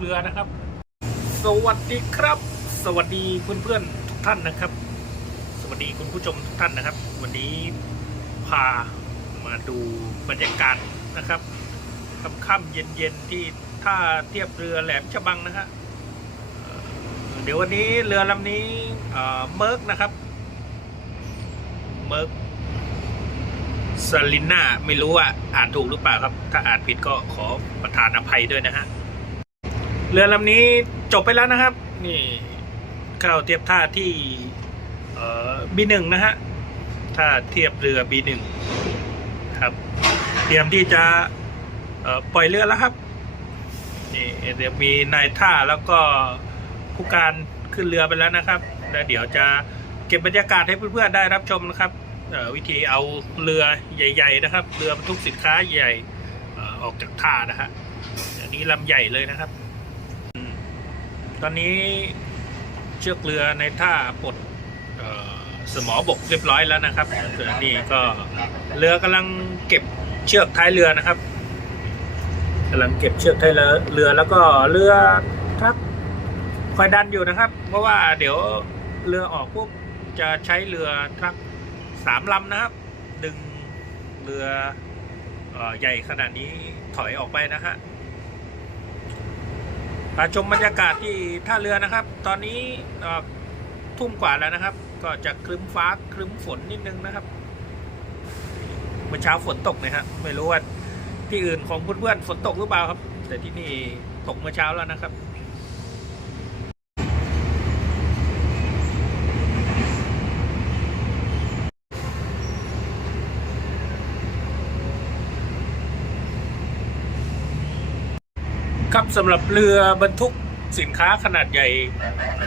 เรือนะครับ สวัสดีครับ สวัสดีเพื่อนๆทุกท่านนะครับ สวัสดีคุณผู้ชมทุกท่านนะครับ วันนี้พามาดูบรรยากาศนะครับค่ำๆเย็นๆที่ท่าเทียบเรือแหลมฉบังนะฮะเดี๋ยววันนี้เรือลำนี้เอ่อเมิร์กนะครับเมิร์กซาลิน่าไม่รู้ว่าอ่านถูกหรือเปล่าครับ ถ้าอ่านผิดก็ขอประทานอภัยด้วยนะฮะ เรือลำนี้จบไปแล้วนะครับ นี่เข้าเทียบท่าที่เอ่อ B1 นะฮะท่าเทียบเรือ B1 ครับ เตรียมที่จะปล่อยเรือแล้วครับนี่เดี๋ยวมีนายท่าแล้วก็ผู้การขึ้นเรือไปแล้วนะครับ แล้วเดี๋ยวจะเก็บบรรยากาศให้เพื่อนๆได้รับชมนะครับวิธีเอาเรือใหญ่ ๆ นะครับ เรือบรรทุกสินค้าใหญ่ออกจากท่านะฮะอันนี้ลำใหญ่เลยนะครับ ตอนนี้เชือกเรือในท่าปลดสมอบกเรียบร้อยแล้วนะครับส่วนนี้ก็เรือกำลังเก็บเชือกท้ายเรือนะครับกำลังเก็บเชือกท้ายเรือแล้วก็เรือทักคอยดันอยู่นะครับ เพราะว่าเดี๋ยวเรือออกปุ๊บจะใช้เรือทักสามลำนะครับ ดึงเรือออใหญ่ขนาดนี้ถอยออกไปนะฮะ มาชมบรรยากาศที่ท่าเรือนะครับ ตอนนี้ทุ่มกว่าแล้วนะครับ ก็จะครึ้มฟ้าครึ้มฝนนิดนึงนะครับ เมื่อเช้าฝนตกนะฮะไม่รู้ว่าที่อื่นของเพื่อนๆฝนตกหรือเปล่าครับ แต่ที่นี่ตกเมื่อเช้าแล้วนะครับ ครับสำหรับเรือบรรทุกสินค้าขนาดใหญ่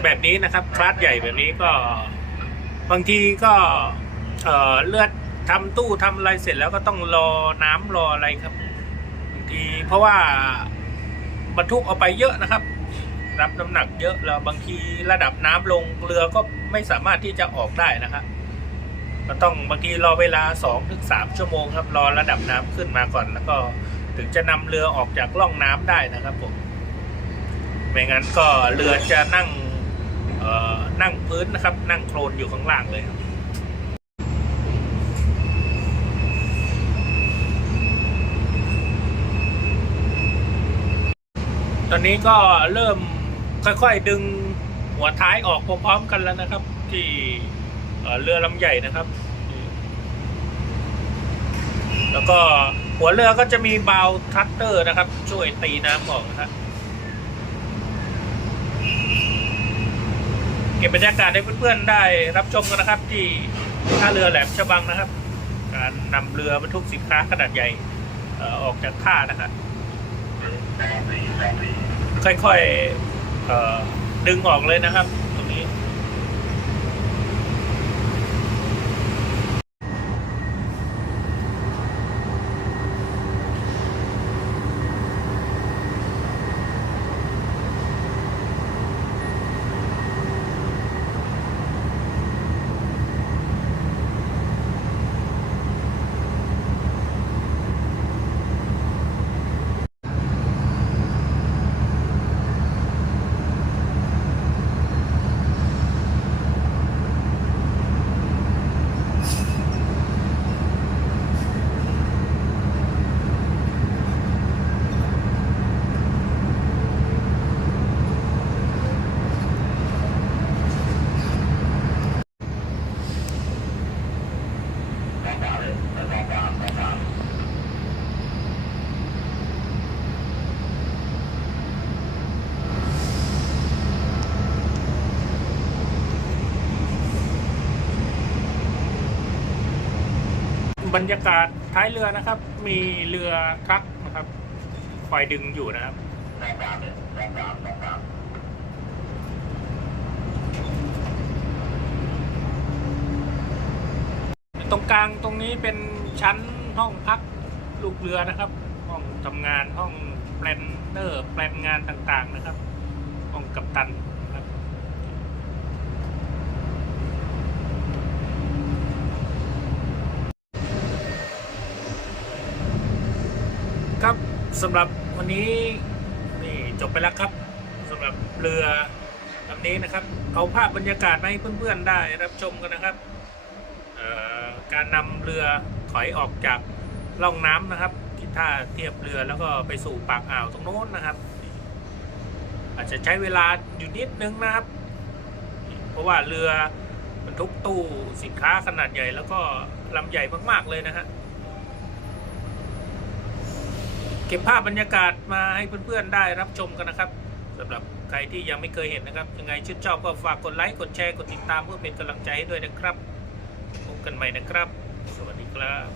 แบบนี้นะครับคลาสใหญ่แบบนี้ก็บางทีก็เเลือดทำตู้ทำอะไรเสร็จแล้วก็ต้องรอน้ำรออะไรครับบางทีเพราะว่าบรรทุกเอาไปเยอะนะครับ รับน้ำหนักเยอะแล้วบางทีระดับน้ำลงเรือก็ไม่สามารถที่จะออกได้นะครับก็ต้องบางทีรอเวลาสองถึงสามชั่วโมงครับรอระดับน้ำขึ้นมาก่อนแล้วก็ ถึงจะนำเรือออกจากร่องน้ำได้นะครับผมไม่งั้นก็เรือจะนั่งเอ่อนั่งพื้นนะครับ นั่งโคลนอยู่ข้างล่างเลยครับตอนนี้ก็เริ่มค่อยๆดึงหัวท้ายออกพร้อมๆกันแล้วนะครับ ที่เเรือลำใหญ่นะครับ แล้วก็ หัวเรือก็จะมีบาวทัตเตอร์นะครับ ช่วยตีน้ำออกนะครับเก็บบรรยากาศให้เพื่อนๆได้รับชมกันนะครับ ที่ท่าเรือแหลมฉบังนะครับ การนำเรือบรรทุกสินค้าขนาดใหญ่อออกจากท่านะครับค่อยๆดึงออกเลยนะครับ ตรงนี้ บรรยากาศท้ายเรือนะครับ มีเรือทรัคนะครับคอยดึงอยู่นะครับตรงกลางตรงนี้เป็นชั้นห้องพักลูกเรือนะครับ ห้องทำงานห้องแปลนเนอร์แปลนงานต่างๆนะครับ ห้องกัปตันนะครับ ครับ สำหรับวันนี้นี่จบไปแล้วครับสำหรับเรือลำนี้นะครับ เอาภาพบรรยากาศมาให้เพื่อนๆได้รับชมกันนะครับการนำเรือถอยออกจากล่องน้ำนะครับที่ท่าเทียบเรือแล้วก็ไปสู่ปากอ่าวตรงโน้นนะครับ อาจจะใช้เวลาอยู่นิดนึงนะครับ เพราะว่าเรือบรรทุกตู้สินค้าขนาดใหญ่แล้วก็ลำใหญ่มากๆเลยนะฮะ เก็บภาพบรรยากาศมาให้เพื่อนๆได้รับชมกันนะครับสำหรับใครที่ยังไม่เคยเห็นนะครับ ยังไงชื่นชอบก็ฝากกดไลค์กดแชร์กดติดตามเพื่อเป็นกำลังใจให้ด้วยนะครับพบกันใหม่นะครับ สวัสดีครับ